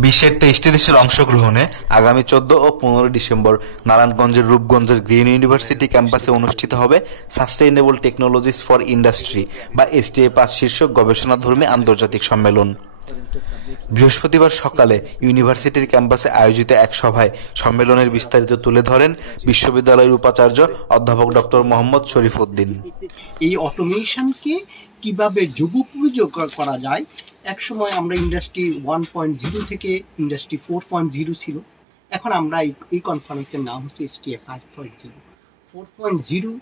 বিশ্বের 23টি দেশের অংশগ্রহণে আগামী 14 ও 15 ডিসেম্বর নারায়ণগঞ্জের রূপগঞ্জের গ্রিন ইউনিভার্সিটি ক্যাম্পাসে অনুষ্ঠিত হবে সাস্টেইনেবল টেকনোলজিস ফর ইন্ডাস্ট্রি বা STA5 শীর্ষক গবেষণাধর্মী আন্তর্জাতিক সম্মেলন। বৃহস্পতিবার সকালে ইউনিভার্সিটির ক্যাম্পাসে আয়োজিত এক সভায় সম্মেলনের বিস্তারিত তুলে ধরেন বিশ্ববিদ্যালয়ের উপাচার্য অধ্যাপক ডক্টর মোহাম্মদ শরীফ উদ্দিন। এই অটোমেশনকে কিভাবে যুগোপযোগী করা যায়, একসময় আমরা ইন্ডাস্ট্রি 1.0 থেকে ইন্ডাস্ট্রি 4.0 ছিল, এখন আমরা এই কনফারেন্সের নাম হচ্ছে STA 5.0। 4.0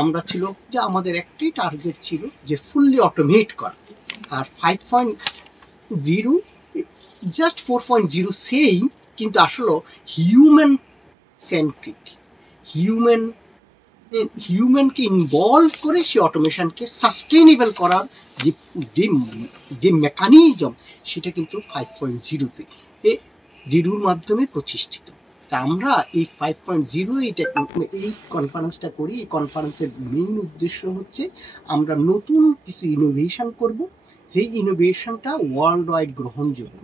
আমরা ছিল যে আমাদের একটাই টার্গেট ছিল যে ফুললি অটোমেট করা, আর 5.0 জাস্ট 4.0 সেই কিন্তু আসলে হিউম্যান সেন্ট্রিক, হিউম্যানকে ইনভলভ করে সে অটোমেশনকে সাস্টেইনেবল করার যে মেকানিজম সেটা কিন্তু 5.0-তে জিরোর মাধ্যমে প্রতিষ্ঠিত। তা আমরা এই 5.0 এই কনফারেন্সটা করি। এই কনফারেন্সের মেইন উদ্দেশ্য হচ্ছে আমরা নতুন কিছু ইনোভেশন করব, যেই ইনোভেশনটা ওয়ার্ল্ড ওয়াইড গ্রহণযোগ্য।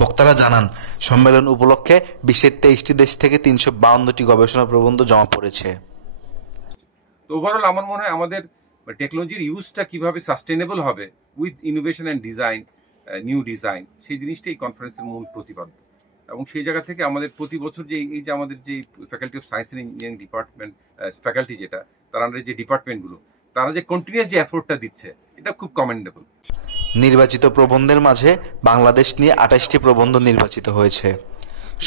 বক্তারা জানান, সম্মেলন উপলক্ষে বিশ্বের 23টি দেশ থেকে 352টি গবেষণা প্রবন্ধ জমা পড়েছে। তো ওভারঅল আমার মনে হয় আমাদের টেকনোলজির ইউজটা কিভাবে সাস্টেনেবল হবে with innovation and design, new design, সেই জিনিসটা এই কনফারেন্সের মূল প্রতিপাদ্য। এবং সেই জায়গা থেকে আমাদের প্রতি বছর যে এই যে আমাদের যে faculty of science and engineering department faculty, যেটা তার আন্ডারে যে ডিপার্টমেন্টগুলো, তারা যে কন্টিনিউয়াস যে এফোর্টটা দিচ্ছে, এটা খুব কমেন্ডেবল। নির্বাচিত প্রবন্ধের মাঝে বাংলাদেশ নিয়ে 28টি প্রবন্ধ নির্বাচিত হয়েছে।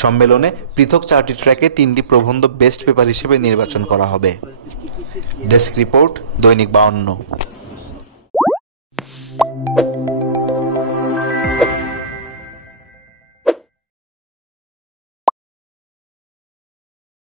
সম্মেলনে পৃথক 4টি ট্র্যাকে 3টি প্রবন্ধ বেস্ট পেপার হিসেবে নির্বাচন করা হবে। ডেস্ক রিপোর্ট, দৈনিক 52।